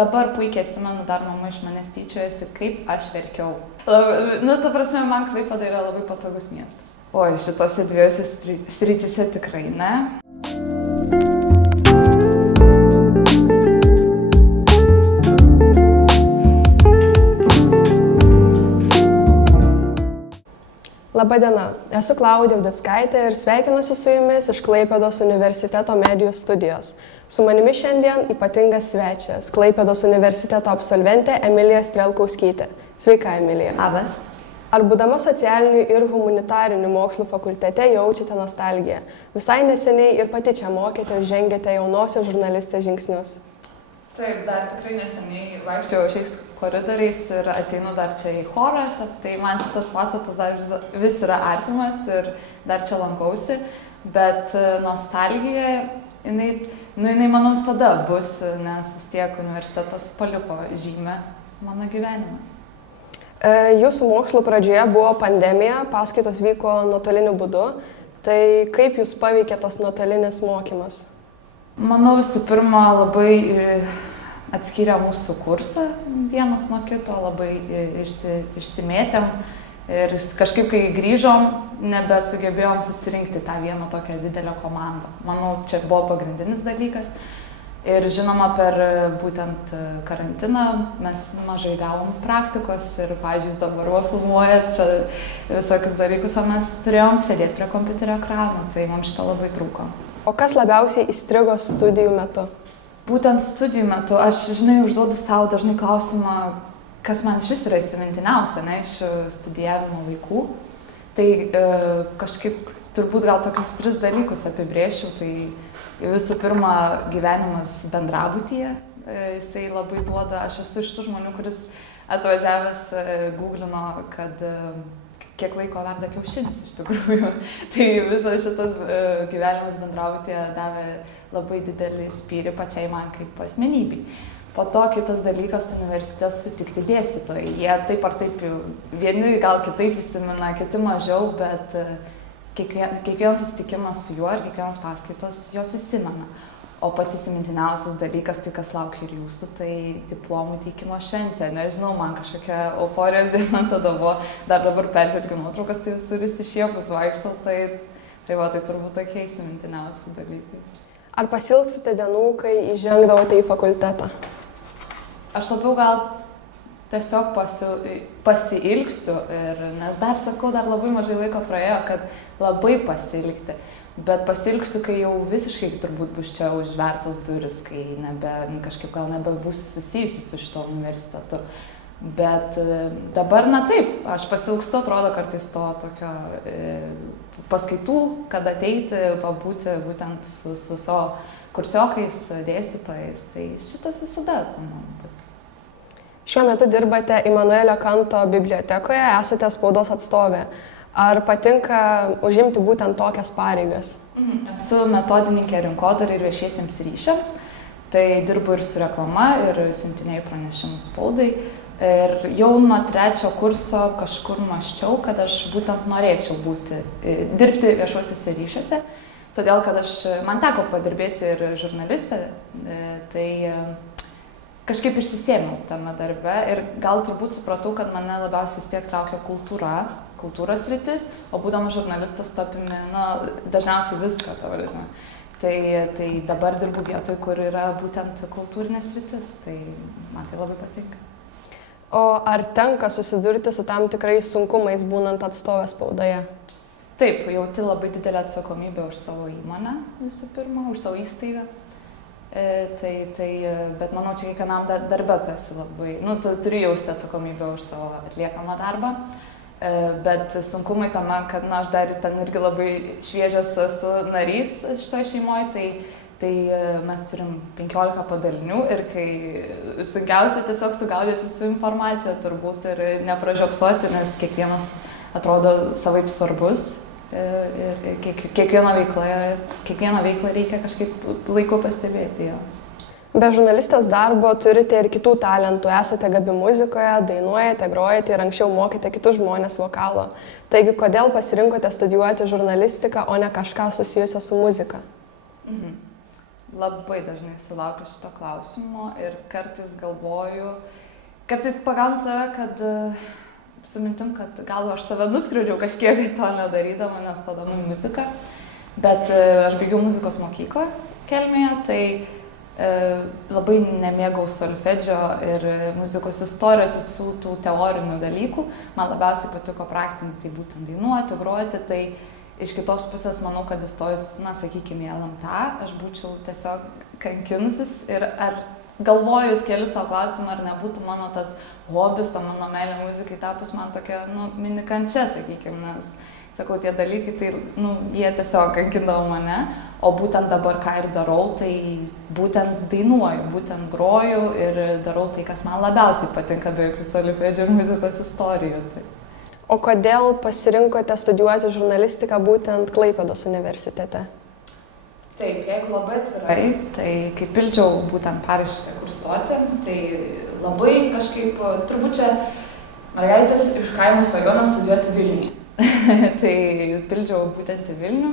dabar puikiai atsimenu, dar mama iš manęs tyčiojasi, kaip aš verkiau. Ta prasme, man Klaipėda yra labai patogus miestas. Oi, šitose dviejose srityse tikrai ne. Labadiena, esu Klaudija Audickaitė ir sveikinuosi su jumis iš Klaipėdos universiteto medijų studijos. Su manimi šiandien ypatingas svečias, Klaipėdos universiteto absolventė Emilija Strelkauskytė. Sveika, Emilija. Labas. Ar būdama socialinių ir humanitarinių mokslų fakultete jaučiate nostalgiją? Visai neseniai ir pati čia mokėtės, žengėte jaunosios žurnalistės žingsnius. Taip, dar tikrai neseniai vaikščiau šiais koridoriais ir ateinu dar čia į chorą, tai man šitas pastatas dar vis yra artimas ir dar čia lankausi, bet nostalgija, jinai manau visada bus, nes vis tiek universitetas paliko žymę mano gyvenimą. Jūsų mokslų pradžioje buvo pandemija, paskaitos vyko nuotoliniu būdu, tai kaip jūs paveikė tos nuotolinis mokymas? Manau, visų pirma, labai atskyrė mūsų kursą vienas nuo kito, labai išsimėtėm ir kažkaip, kai grįžom, nebesugebėjom susirinkti tą vieną tokią didelę komandą. Manau, čia buvo pagrindinis dalykas. Ir žinoma, per būtent karantiną mes mažai gavom praktikos ir, pavyzdžiui, dabar filmuojat čia visokius dalykus, o mes turėjom sėdėti prie kompiuterio ekrano, tai mums šitą labai trūko. O kas labiausiai įstrigo studijų metu? Būtent studijų metu aš, užduodu savo dažnai klausimą, kas man šis yra įsimintiniausia, iš studijavimo laikų. Tai kažkaip turbūt gal tokius 3 dalykus apibrėžčiau. Tai visų pirma, gyvenimas bendrabutyje. Jisai labai duoda, aš esu iš tų žmonių, kuris atvažiavęs googlino, kad kiek laiko verda kiaušinis iš tikrųjų. Tai visas šitas gyvenimas bendrabutyje davė labai didelį spyrį pačiai man kaip asmenybei. Po to kitas dalykas universitete sutikti dėstytojai. Jie taip ar taip, vieni gal kitaip įsimena, kiti mažiau, bet kiekvienas susitikimas su juo ir kiekvienos paskaitos jos įsimena. O pats įsimintiniausias dalykas, tai kas laukia ir jūsų, tai diplomų teikimo šventė. Nežinau, man kažkokia euforijos diena tada buvo, dar dabar peržvelgiu nuotraukas, tai visur išsišiepus vaikštau, tai turbūt tokie įsimintiniausi dalykai. Ar pasilgsite dienų, kai įžengdavote į fakultetą? Aš labiau gal tiesiog pasiilgsiu, nes dar sakau, dar labai mažai laiko praėjo, kad labai pasiilgti. Bet pasilgsiu, kai jau visiškai turbūt bus čia užvertos duris, kai kažkaip gal nebebūsiu susijusi su šito universitetu. Bet dabar, taip, aš pasilgstu, atrodo kartais to tokio paskaitų, kad ateiti, pabūti būtent su savo kursiokais, dėstytojais. Tai šitas visada, manau, bus. Šiuo metu dirbate Imanuelio Kanto bibliotekoje, esate spaudos atstovė. Ar patinka užimti būtent tokias pareigas? Esu metodininkė rinkodarai ir viešiesiems ryšiams, tai dirbu ir su reklama, ir siuntinėju pranešimus spaudai. Ir jau nuo 3 kurso kažkur mąsčiau, kad aš būtent norėčiau dirbti viešuosiuose ryšiuose, todėl kad man teko padirbėti ir žurnalistė, tai kažkaip išsisėmiau tame darbe ir gal turbūt supratau, kad mane labiausiai vis tiek traukia kultūros sritis, o būdamas žurnalistas topimi, dažniausiai viską, Tai dabar dirbu vietoj, kur yra būtent kultūrinės sritis, tai man tai labai patinka. O ar tenka susidurti su tam tikrais sunkumais būnant atstovės spaudoje? Taip, jauti labai didelę atsakomybę už savo įmonę, visų pirma, už savo įstaigą. Bet manau, čia kiekvienam darbe tu esi labai, tu turi jausti atsakomybę už savo atliekamą darbą. Bet sunkumai tame, kad aš dar ten irgi labai šviežias esu narys šitoje šeimoje, tai mes turim 15 padalinių ir kai sunkiausia tiesiog sugaudyti visų informaciją turbūt ir nepražiopsoti, nes kiekvienas atrodo savaip svarbus ir kiekvieną veiklą reikia kažkaip laiku pastebėti jo. Be žurnalistės darbo turite ir kitų talentų, esate gabi muzikoje, dainuojate, grojate ir anksčiau mokėte kitus žmonės vokalo. Taigi, kodėl pasirinkote studijuoti žurnalistiką, o ne kažką susijusią su muzika? Labai dažnai sulaukiu šito klausimo ir kartais galvoju, kartais pagaunu save, kad su mintim, kad gal aš save nuskriaudžiau kažkiek to nedarydama, nes stodama į muziką, bet aš baigiau muzikos mokyklą Kelmėje, tai labai nemėgau solfedžio ir muzikos istorijos, visų tų teorinių dalykų. Man labiausiai patiko praktiniai, tai būtent dainuoti, groti. Tai iš kitos pusės manau, kad įstojus, sakykime, į LMT, aš būčiau tiesiog kankinusis ir ar galvojus keliu savo klausimą, ar nebūtų mano tas hobis, ta mano meilė muzikai tapus man tokia, mini kančia, sakykime, nes, sakau, tie dalykai, tai, jie tiesiog kankindavo mane. O būtent dabar, ką ir darau, tai būtent dainuoju, būtent groju ir darau tai, kas man labiausiai patinka, be jokių solfedžio ir muzikos istorijų. Tai. O kodėl pasirinkote studijuoti žurnalistiką būtent Klaipėdos universitete? Taip, jeigu labai atvirai, tai kai pildžiau būtent paraišką, kur stoti, tai labai kažkaip, turbūt čia mergaitės iš kaimo svajonė studijuoti Vilniuje. Tai pildžiau būtent į Vilnių.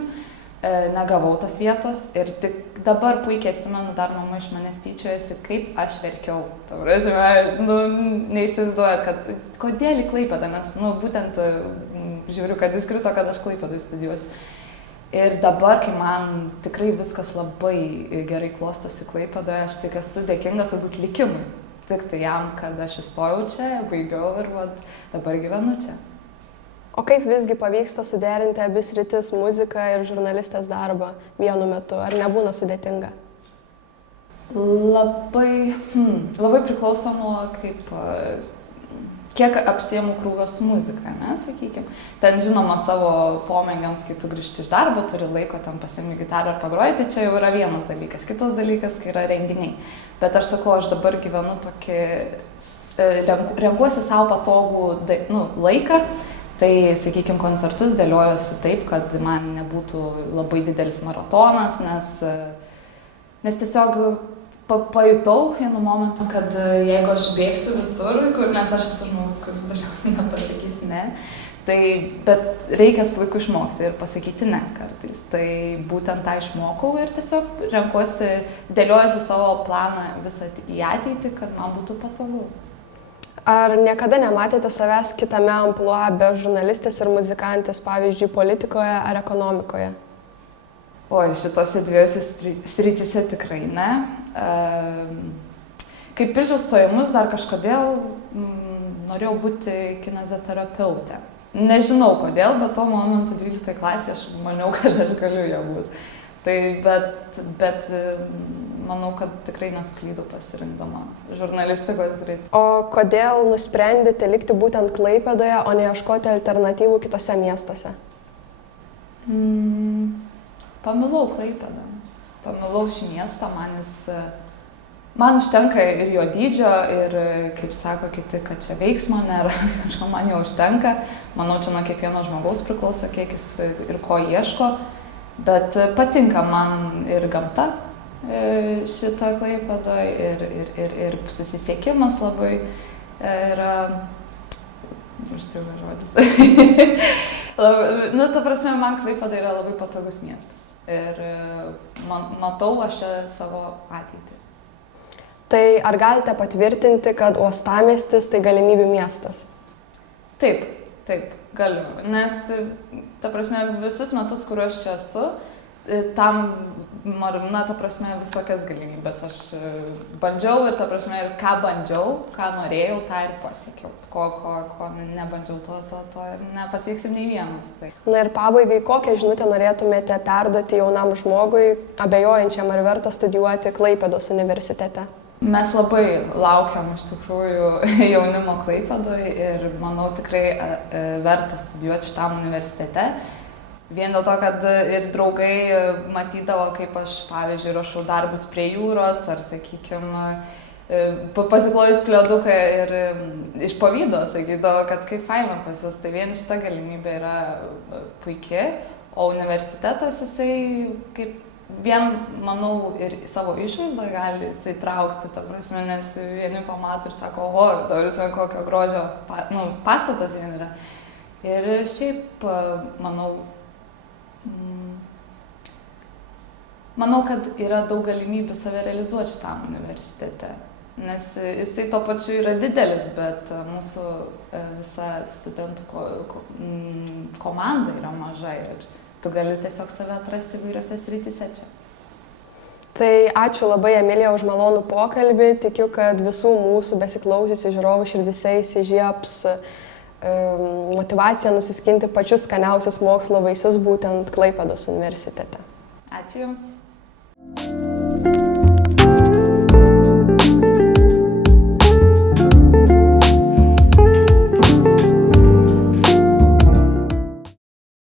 Negavau tos vietos ir tik dabar puikiai atsimenu, dar mama iš manęs tyčiojasi, kaip aš verkiau. Neįsivaizduojat, kad kodėl į Klaipėdą, nes būtent žiūriu, kad iškrito, kad aš Klaipėdai studijuosiu. Ir dabar, kai man tikrai viskas labai gerai klostosi Klaipėdoje, aš tik esu dėkinga turbūt likimui. Tik tai jam, kad aš įstojau čia, baigiau ir dabar gyvenu čia. O kaip visgi pavyksta suderinti abi sritis, muziką ir žurnalistės darbą vienu metu? Ar nebūna sudėtinga? Labai priklauso nuo kiek apsiemu krūvio su muzika, sakykime. Ten žinoma savo pomėgiams, kai tu grįžti iš darbo, turi laiko, ten pasiimi gitarą ar pagroji, tai čia jau yra vienas dalykas. Kitas dalykas, kai yra renginiai. Bet aš sakau, aš dabar gyvenu tokį, renkuosi savo patogų laiką. Tai, sakykime, koncertus dėliojosi taip, kad man nebūtų labai didelis maratonas, nes tiesiog pajutau vienu momentu, kad jeigu aš bėgsiu visur, nes aš esu žmogus, kuris dažniausiai nepasakysi ne, tai, bet reikia su laiku išmokti ir pasakyti ne kartais. Tai būtent tą išmokau ir tiesiog renkuosi, dėliojuosi savo planą visą į ateitį, kad man būtų patogu. Ar niekada nematėte savęs kitame amplua be žurnalistės ir muzikantės, pavyzdžiui, politikoje ar ekonomikoje? Oi, šitose dviejose srityse tikrai ne. Kai pildžiau stojimus, dar kažkodėl norėjau būti kineziterapeutė. Nežinau kodėl, bet tuo momentu 12 klasėje aš maniau, kad aš galiu ją būti. Tai, bet manau, kad tikrai nesuklydau pasirinkdama žurnalistikos sritį. O kodėl nusprendėte likti būtent Klaipėdoje, o ne ieškoti alternatyvų kitose miestuose? Pamilau Klaipėdą. Pamilau šį miestą, man užtenka ir jo dydžio, ir, kaip sako kiti, kad čia veiksmo nėra, man jo užtenka. Manau, čia nuo kiekvieno žmogaus priklauso, kiek jis ir ko ieško. Bet patinka man ir gamta šitą Klaipėdoje, ir susisiekimas labai yra, užsiuga žodis. Ta prasme, man Klaipėda yra labai patogus miestas ir matau aš savo ateitį. Tai ar galite patvirtinti, kad uostamiestis tai galimybių miestas? Taip, galiu, nes, ta prasme, visus metus, kur aš čia esu, tam, ta prasme, visokias galimybės aš bandžiau ir, ta prasme, ir ką bandžiau, ką norėjau, tą ir pasiekiau. Ko nebandžiau, to ir nepasieksim nei vienas. Tai. Na ir pabaigai, kokią žinutę norėtumėte perduoti jaunam žmogui, abejojančiam, ar verta studijuoti Klaipėdos universitete? Mes labai laukiam iš tikrųjų jaunimo Klaipėdoje ir manau tikrai verta studijuoti šitam universitete. Vien dėl to, kad ir draugai matydavo, kaip aš, pavyzdžiui, rašau darbus prie jūros ar, sakykime, pasiklojus pleduką ir iš pavydo sakydavo, kad kaip faina pas jūs. Tai vien šita galimybė yra puikia, o universitetas jisai kaip vien, manau, ir savo išvaizdą gali įsitraukti, ta prasme, nes vieni pamato ir sako, oho, ta prasme, kokio grožio pastatas vien yra. Ir šiaip, manau, manau, kad yra daug galimybių save realizuoti šitam universitete, nes jisai to pačiu yra didelis, bet mūsų visa studentų komanda yra maža ir tu gali tiesiog save atrasti įvairiose srityse čia. Tai ačiū labai, Emilija, už malonų pokalbį. Tikiu, kad visų mūsų besiklausysių žiūrovų širdyse įsižiebs motyvacija nusiskinti pačius skaniausius mokslo vaisius būtent Klaipėdos universitete. Ačiū Jums.